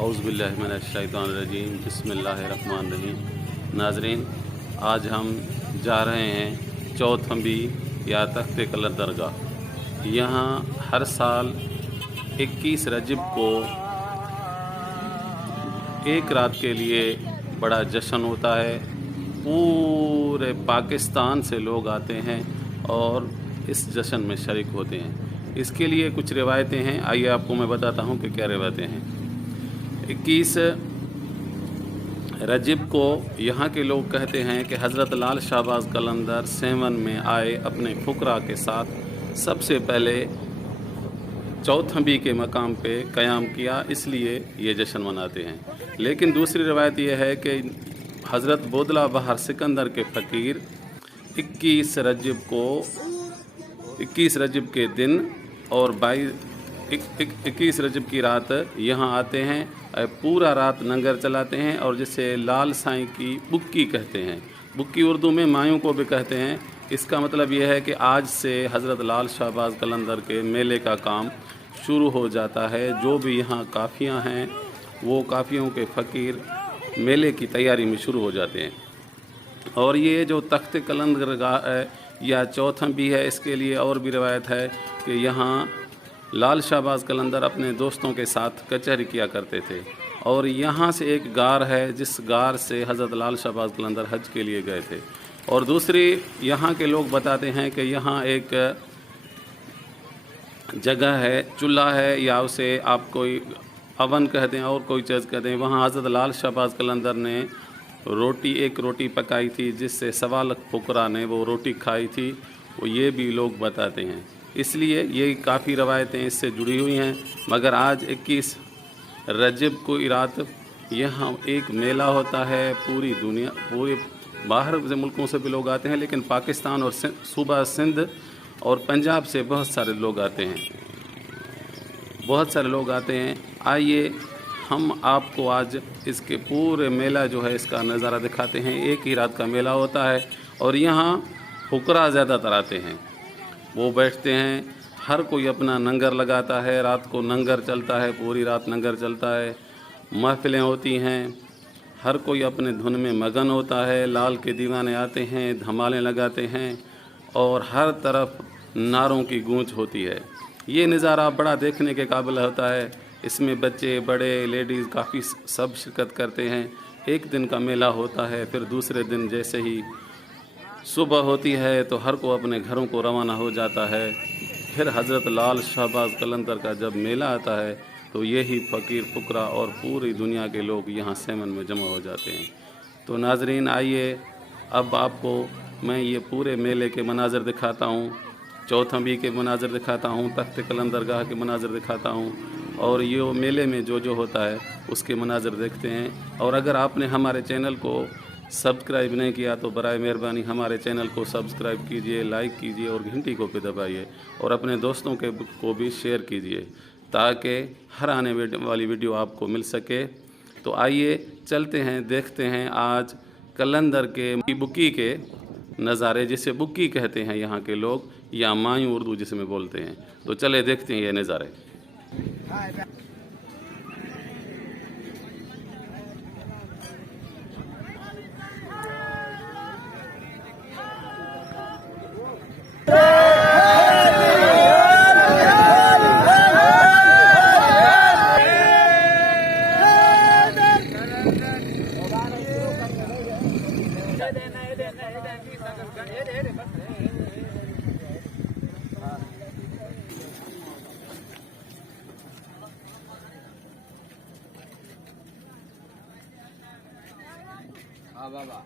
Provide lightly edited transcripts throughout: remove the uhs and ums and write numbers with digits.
औज़ुबिल्लाहिमिनश्शैतानिर्रजीम बिस्मिल्लाहिर्रहमानिर्रहीम। नाज़रीन, आज हम जा रहे हैं चौथंबी या तख्त कलर दरगाह। यहाँ हर साल 21 रजब को एक रात के लिए बड़ा जश्न होता है। पूरे पाकिस्तान से लोग आते हैं और इस जश्न में शरीक होते हैं। इसके लिए कुछ रिवायतें हैं, आइए आपको मैं बताता हूँ कि क्या रिवायतें हैं। 21 रजब को यहाँ के लोग कहते हैं कि हज़रत लाल शाहबाज कलंदर सेवन में आए अपने फुकरा के साथ सबसे पहले चौथंबी के मकाम पे क़याम किया, इसलिए ये जश्न मनाते हैं। लेकिन दूसरी रवायत यह है कि हज़रत बोदला बहार सिकंदर के फ़कीर 21 रजब के दिन और 21 रजब की रात यहाँ आते हैं, पूरा रात लंगर चलाते हैं और जिसे लाल साईं की बुक्की कहते हैं। बुक्की उर्दू में मायूं को भी कहते हैं। इसका मतलब यह है कि आज से हज़रत लाल शाहबाज कलंदर के मेले का काम शुरू हो जाता है। जो भी यहाँ काफ़ियाँ हैं वो काफ़ियों के फ़कीर मेले की तैयारी में शुरू हो जाते हैं। और ये जो तख्त कलंदरगाह है या चौथंबी है, इसके लिए और भी रवायत है कि यहाँ लाल शाहबाज कलंदर अपने दोस्तों के साथ कचहरी किया करते थे। और यहाँ से एक गार है जिस गार से हज़रत लाल शाहबाज कलंदर हज के लिए गए थे। और दूसरी यहाँ के लोग बताते हैं कि यहाँ एक जगह है, चूल्हा है या उसे आप कोई अवन कहते हैं और कोई चीज़ कहते हैं। वहाँ हज़रत लाल शाहबाज कलंदर ने एक रोटी पकाई थी जिससे 1.25 लाख फुकरा ने वो रोटी खाई थी, वो ये भी लोग बताते हैं। इसलिए ये काफ़ी रवायतें इससे जुड़ी हुई हैं। मगर आज 21 रजब को रात यहाँ एक मेला होता है। पूरी दुनिया, पूरे बाहर से मुल्कों से भी लोग आते हैं, लेकिन पाकिस्तान और सूबा सिंध और पंजाब से बहुत सारे लोग आते हैं। आइए हम आपको आज इसके पूरे मेला जो है इसका नज़ारा दिखाते हैं। एक ही रात का मेला होता है और यहाँ फुकरा ज़्यादातर आते हैं, वो बैठते हैं। हर कोई अपना नंगर लगाता है, रात को नंगर चलता है, पूरी रात नंगर चलता है, महफ़िलें होती हैं, हर कोई अपने धुन में मगन होता है। लाल के दीवाने आते हैं, धमालें लगाते हैं और हर तरफ नारों की गूंज होती है। ये नज़ारा बड़ा देखने के काबिल होता है। इसमें बच्चे बड़े लेडीज़ काफ़ी सब शिरकत करते हैं। एक दिन का मेला होता है, फिर दूसरे दिन जैसे ही सुबह होती है तो हर को अपने घरों को रवाना हो जाता है। फिर हज़रत लाल शाहबाज कलंदर का जब मेला आता है तो यही फ़कीर फुकरा और पूरी दुनिया के लोग यहाँ सेवन में जमा हो जाते हैं। तो नाज़रीन, आइए अब आपको मैं ये पूरे मेले के मनाज़र दिखाता हूँ, चौथंबी के मनाज़र दिखाता हूँ, तख्त कलंदरगाह के मनाज़र दिखाता हूँ और ये मेले में जो होता है उसके मनाज़र देखते हैं। और अगर आपने हमारे चैनल को सब्सक्राइब नहीं किया तो बराए मेहरबानी हमारे चैनल को सब्सक्राइब कीजिए, लाइक कीजिए और घंटी को भी दबाइए और अपने दोस्तों को भी शेयर कीजिए ताकि हर आने वाली वीडियो आपको मिल सके। तो आइए चलते हैं, देखते हैं आज कलंदर के बुक्की के नज़ारे, जिसे बुक्की कहते हैं यहाँ के लोग, या मायूं उर्दू जिसमें बोलते हैं। तो चले देखते हैं ये नज़ारे। बाबा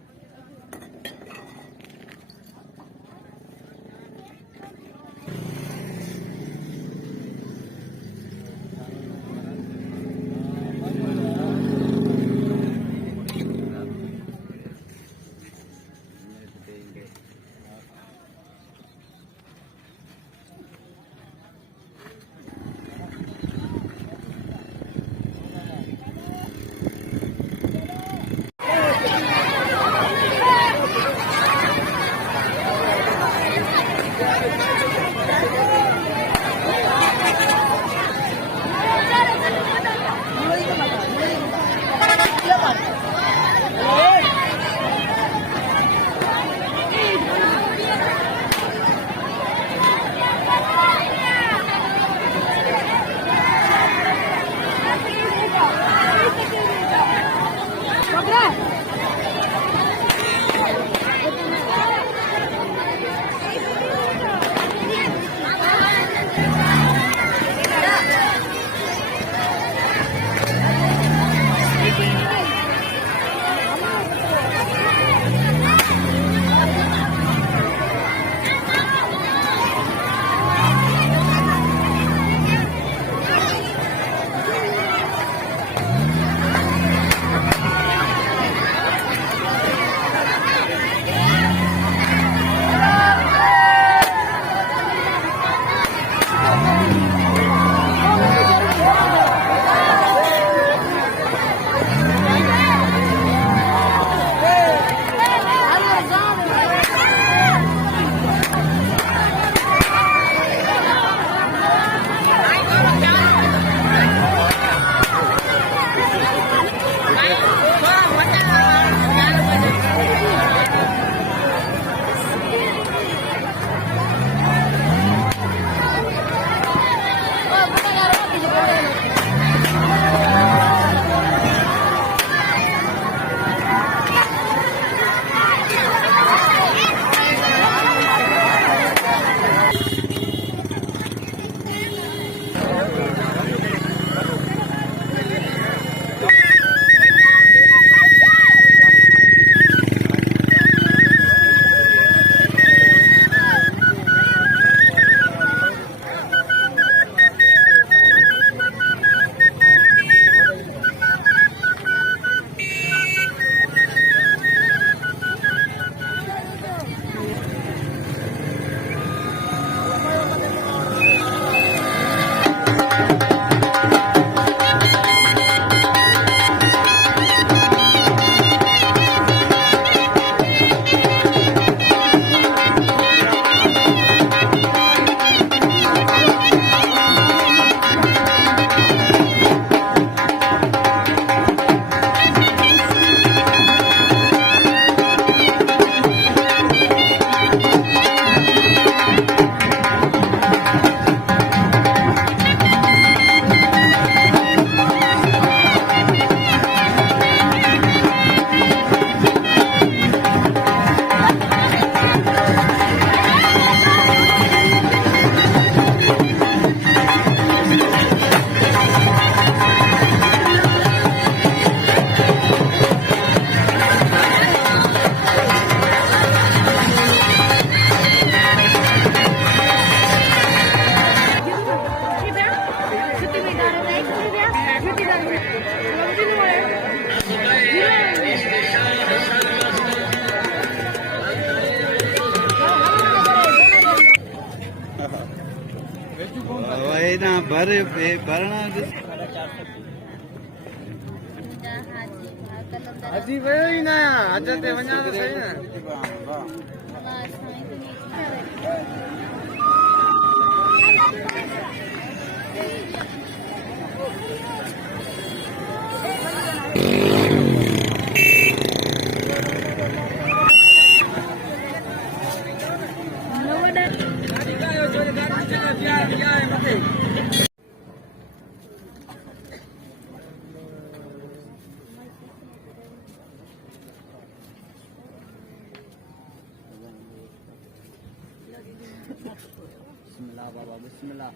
ना भरना हजी वयो ही ना अज ते वञा त सही न बिस्मिल्लाह बाबा बिस्मिल्लाह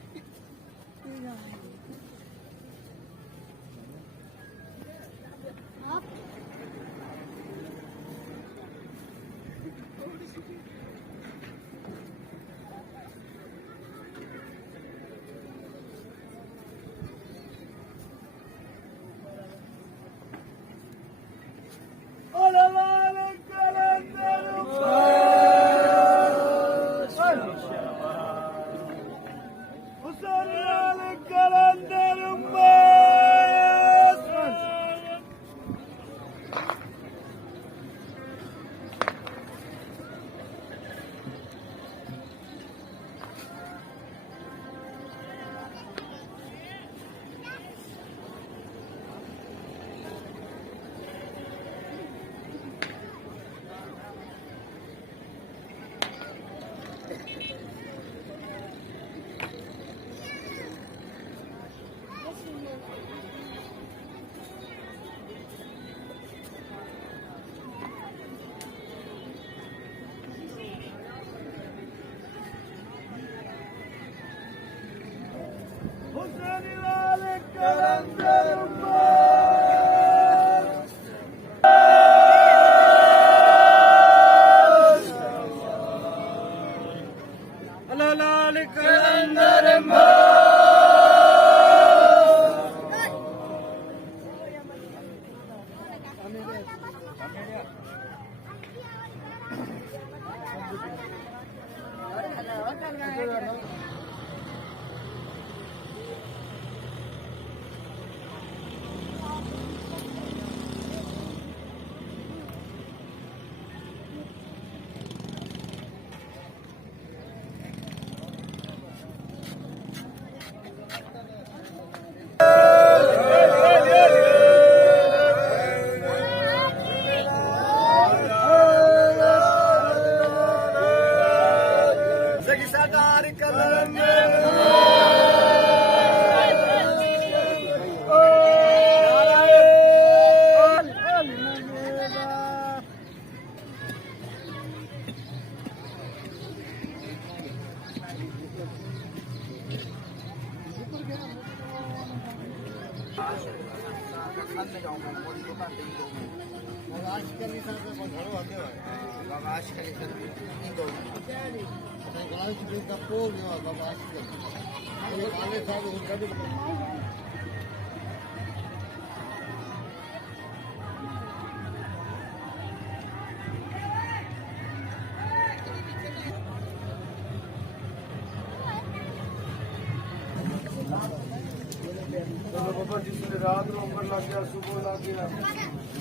बाबा जिसने रात में ऊपर लग गया सुबह लग गया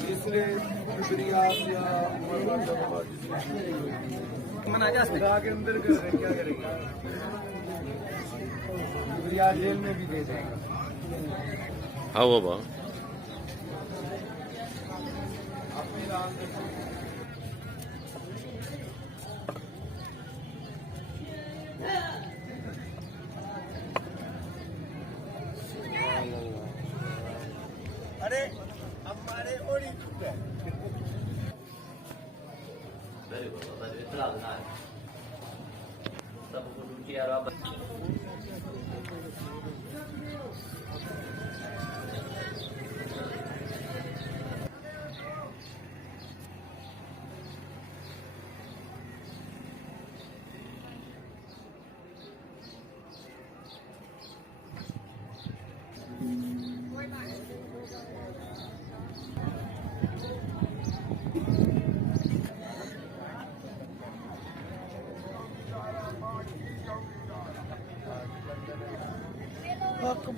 जिसने बिरिया के अंदर कर रहे क्या करेंगे बिरिया जेल में भी दे देंगे। हाँ बाबा अरे हमारे ओरी चुप है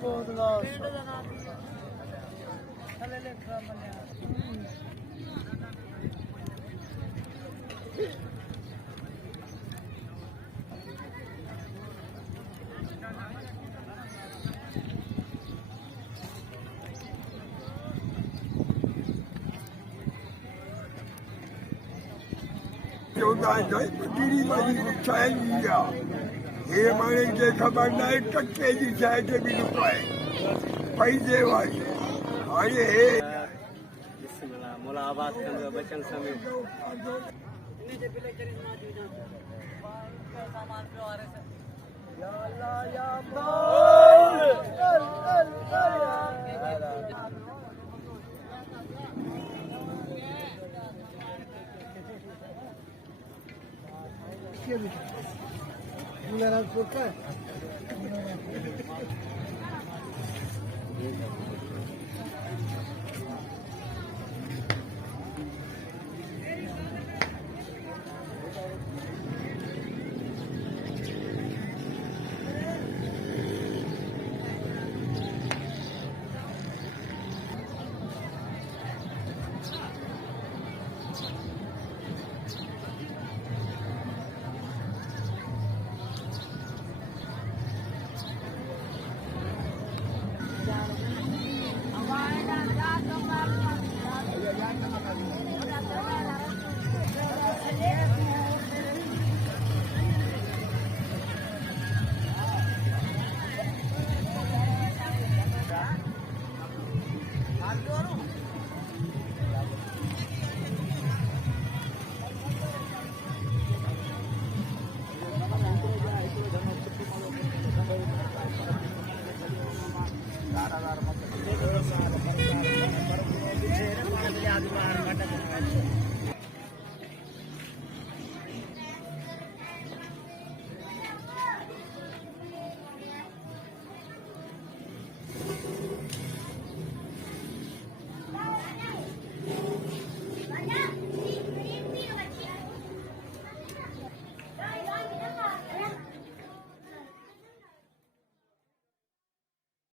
बहुत गाँव गिरी बाजी चाय लिया हे माने के खबर नाही टक्के जी चाय के भी रुपये पैसे वाली अरे हे मुलाकात कर बचन समय या अल्लाह या मेरा सोचा है आदमी